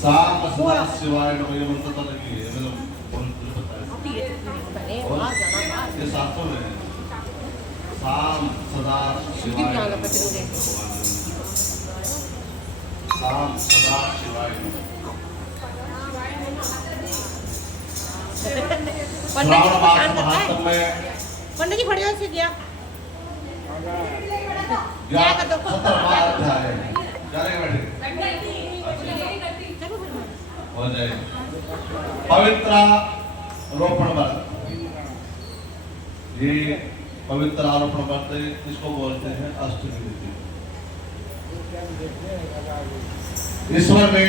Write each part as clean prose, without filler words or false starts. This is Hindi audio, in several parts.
साम सदा शिवाय नमः। ये मंत्र तो नहीं है, मैंने मंत्र बताया ये सातों में है। साम सदा शिवाय नमः। साम सदा शिवाय नमः। श्रावण मास महात्म में पंडित जी बढ़िया से दिया 17वां अध्याय है। जाने बैठे हो जाए। पवित्रारोपण व्रत, ये पवित्रारोपण व्रत इसको बोलते हैं अष्टमी तिथि। ईश्वर ने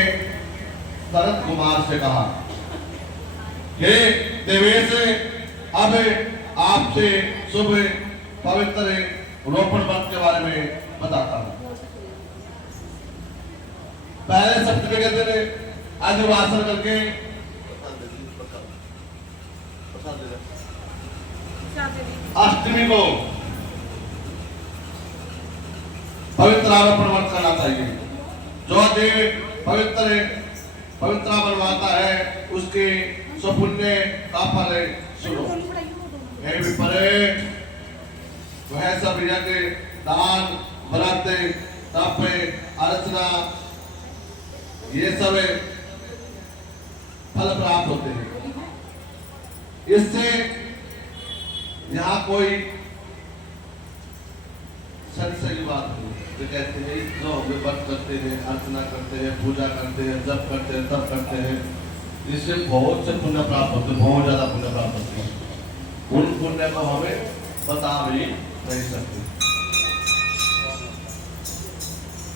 शरद कुमार से कहा, हे देवेश, अब आपसे शुभ पवित्र रोपण व्रत के बारे में बताता हूं। पहले सप्तमी के दिन अधिवासन करके अष्टमी को पवित्र आरोपण व्रत करना चाहिए। जो देव पवित्र बनवाता है उसके सुपुण्य का फल सुनो। हे विपरे, वह सब यज्ञ, दान, व्रत, तप, अर्चना, ये सब फल प्राप्त होते हैं। इससे यहाँ कोई संशय की बात नहीं। तो कहते हैं जो हम व्रत करते हैं, अर्चना करते हैं, पूजा करते हैं, जप करते हैं, तप करते हैं, इससे बहुत से पुण्य प्राप्त होते हैं, बहुत ज्यादा पुण्य प्राप्त होते हैं। उन पुण्य को हमें बता भी नहीं सकते,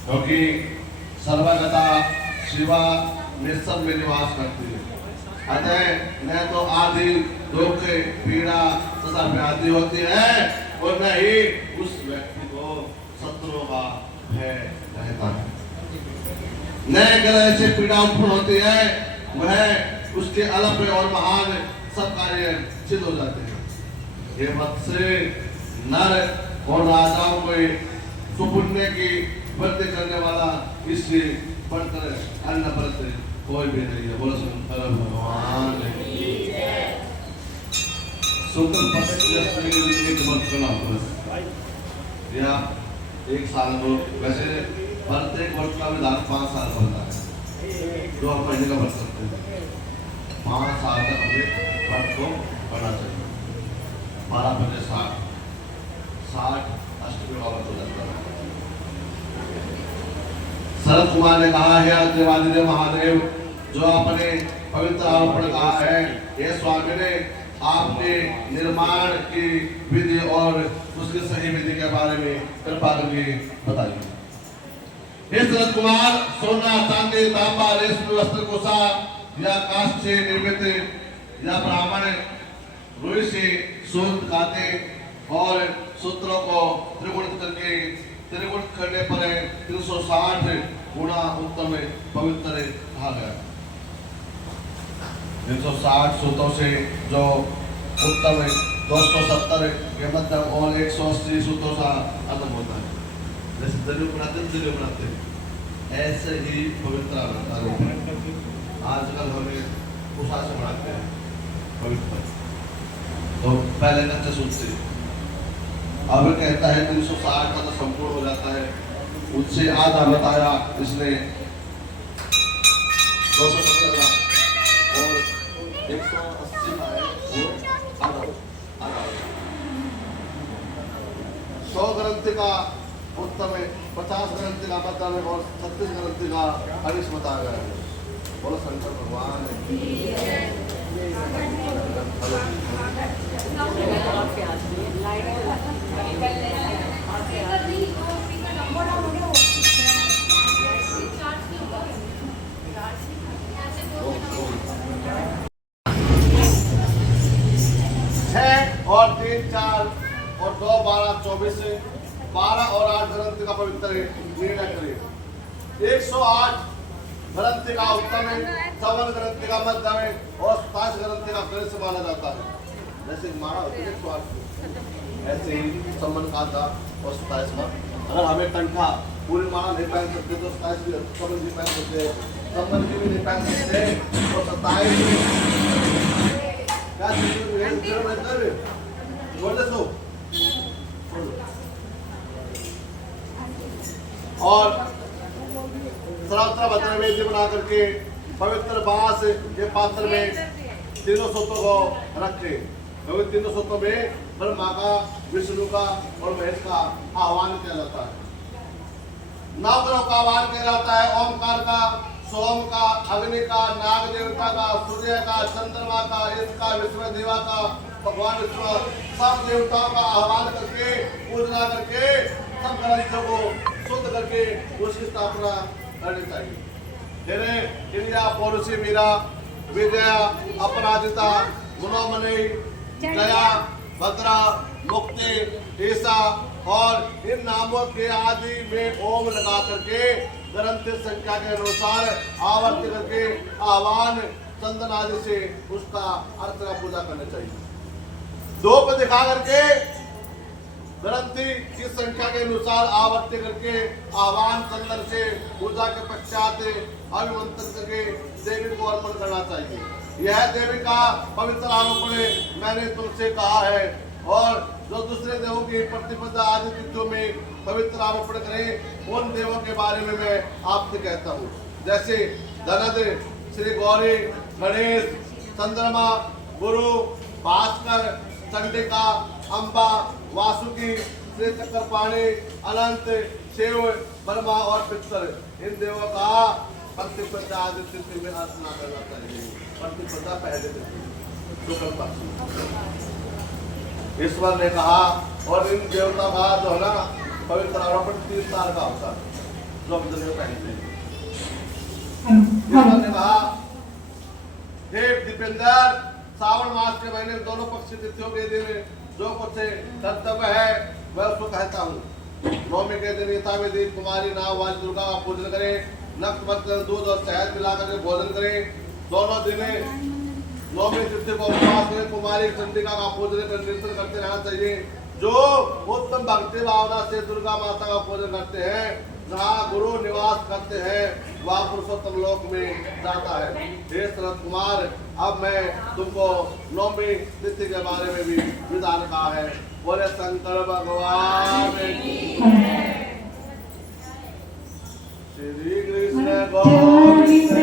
क्योंकि सर्वगता शिवा निस्सब में निवास करती है। अतः न तो आदि दुख, पीड़ा तथा व्याधि होती है और न ही उस व्यक्ति को शत्रुओं का भय रहता है। न ग्रह से पीड़ा उत्पन्न होती है, वह उसके अल्प और महान सब कार्य सिद्ध हो जाते हैं। ये वत्स नर और राजाओं को सुपुण्य की व्रत करने वाला इससे बढ़कर अन्य व्रत कोई भी नहीं है। बोलो शंकर भगवान की जय। शुक्ल पक्ष की अष्टमी के दिन एक व्रत करना होता है या एक साल को। वैसे प्रत्येक व्रत का विधान 5 साल का होता है, जो हम महीने का व्रत करते हैं। 5 साल तक हमें व्रत को करना चाहिए। 12 बजे 60 अष्टमी का व्रत हो जाता है। शरद कुमार ने कहा, है देवादिदेव महादेव, जो आपने पवित्र आरोपण कहा है, हे स्वामी ने आपने निर्माण की विधि और उसके सही विधि के बारे में कृपा करके बताइए। हे शरद कुमार, सोना, चांदी, तांबा, रेशमी वस्त्र, कोसा या काष्ठ से निर्मित या ब्राह्मण रुई से सूत काटे और सूत्रों को त्रिगुणित करके त्रिगुणित करने पर 360 गुणा उत्तम पवित्र कहा गया। 360 सूतों से जो उत्तम 270 के मध्यम और 180 सूतों का अदम होता है। जैसे दलियों बनाते ऐसे ही पवित्र आरोपण आजकल हमें उषा से बनाते हैं पवित्र। तो पहले कच्चे सूत से, अब कहता है 360 का तो संपूर्ण हो जाता है। उससे आधा बताया इसने 270 का और 180 का है वो आधा 100 ग्रंथि का उत्तम है, 50 ग्रंथि का मध्यम है और 36 ग्रंथि का हरीश बताया गया है। बोलो शंकर भगवान और 3, 4 और 2, 12, 24 12 और 8 ग्रंथ का पवित्र निर्णय करिए। 108 ग्रंथ का उत्तम है, 54 ग्रंथ का मध्यम है और 27 ग्रंथ का गणेश माना जाता है। जैसे मारा होता है 108 ऐसे ही संबंध का था और 27वां अगर हमें कंठा पूरी माला नहीं पहन सकते तो 27 भी कमल भी पहन सकते, कमल भी नहीं पहन सकते तो 27 क्या बोल दे सो। और सर्वत्र भद्र वेदी बना करके पवित्र बांस के पात्र में तीनों सोतों को रखे। पवित्र तीनों सोतों में ब्रह्मा का, विष्णु का और महेश का आह्वान किया जाता है। नवग्रहों का आह्वान किया जाता है। ओमकार का, सोम का, अग्नि का, नाग देवता का, सूर्य का, चंद्रमा का, इसका, विश्व देवा का, भगवान विष्णु, सब देवताओं का आह्वान करके पूजना करके सब ग्रंथों को शुद्ध करके उसकी स्थापना करनी चाहिए। तेरे इंद्रिया, पौरुषी, वीरा, विजया, अपराजिता, मनोमणि, जया, भद्रा, मुक्ति, ईसा और इन नामों के आदि में ओम लगा करके ग्रंथ संख्या के अनुसार आवर्त करके आह्वान चंदन आदि से उसका अर्चना पूजा करनी चाहिए। धूप दिखा करके ग्रंथि की संख्या के अनुसार आवर्त करके आह्वान चंदन से पूजा के पश्चात अभिमंत्रण करके देवी को अर्पण करना चाहिए। यह देवी का पवित्र आरोपण मैंने तुमसे कहा है। और जो दूसरे देवों की प्रतिपदा आदि तिथियों में पवित्र आरोपण करें उन देवों के बारे में मैं आपसे कहता हूँ, जैसे धनद, श्री गौरी, गणेश, चंद्रमा, गुरु, भास्कर, चंडिका, अंबा, वासुकी, श्री चक्रपाणी, अनंत, शिव, ब्रह्मा और पितर। इन देवों का प्रतिपदा आदि तिथि में अर्चना करना चाहिए। प्रतिपदा पहले तिथि शुक्ल पक्ष ईश्वर ने कहा। और इन देवता का जो है ना पवित्र आरोपण 3 साल का होता है जो हम जनेऊ पहनते हैं। ईश्वर ने कहा, हे दीपेंद्र, सावन मास के महीने दोनों पक्षी तिथियों के दिन जो कुछ कर्तव्य है मैं उसको कहता हूँ। नवमी के दिन यथाविधि कुमारी नाव वाली दुर्गा का पूजन करें, नक्तमस्तक, दूध और शहद मिलाकर के भोजन करें। दोनों दिन नवमी तिथि को उपवास में कुमारी चंडिका का पूजन निरंतर करते रहना चाहिए। जो उत्तम भक्ति भावना से दुर्गा माता का पूजन करते हैं, जहाँ गुरु निवास करते हैं, वह पुरुषोत्तम लोक में जाता है। हे शरद कुमार, अब मैं तुमको नवमी तिथि के बारे में भी विधान कहा है। बोले शंकर भगवान की श्री कृष्ण गोविंद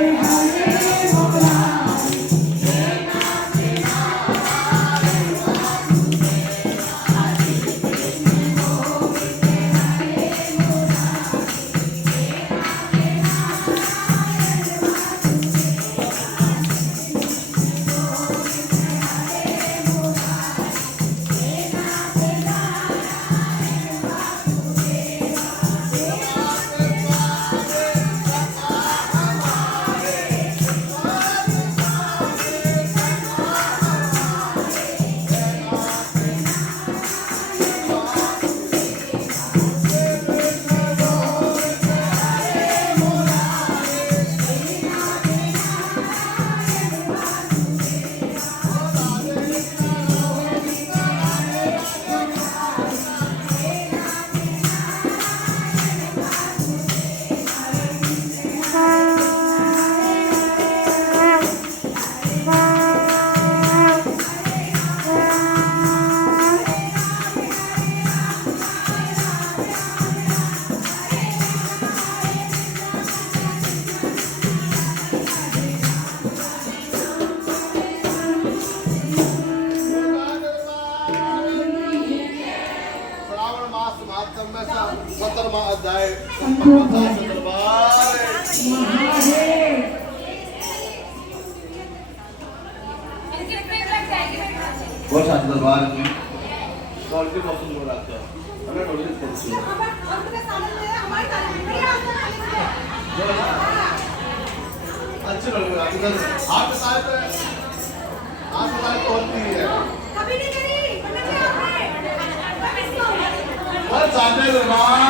अध्याय दरबार की क्वालिटी बहुत सुंदर आता है। हमें नॉलेज पड़ती है। अच्छे लोग आपके साथ होती है। कभी नहीं करी, जाते दरबार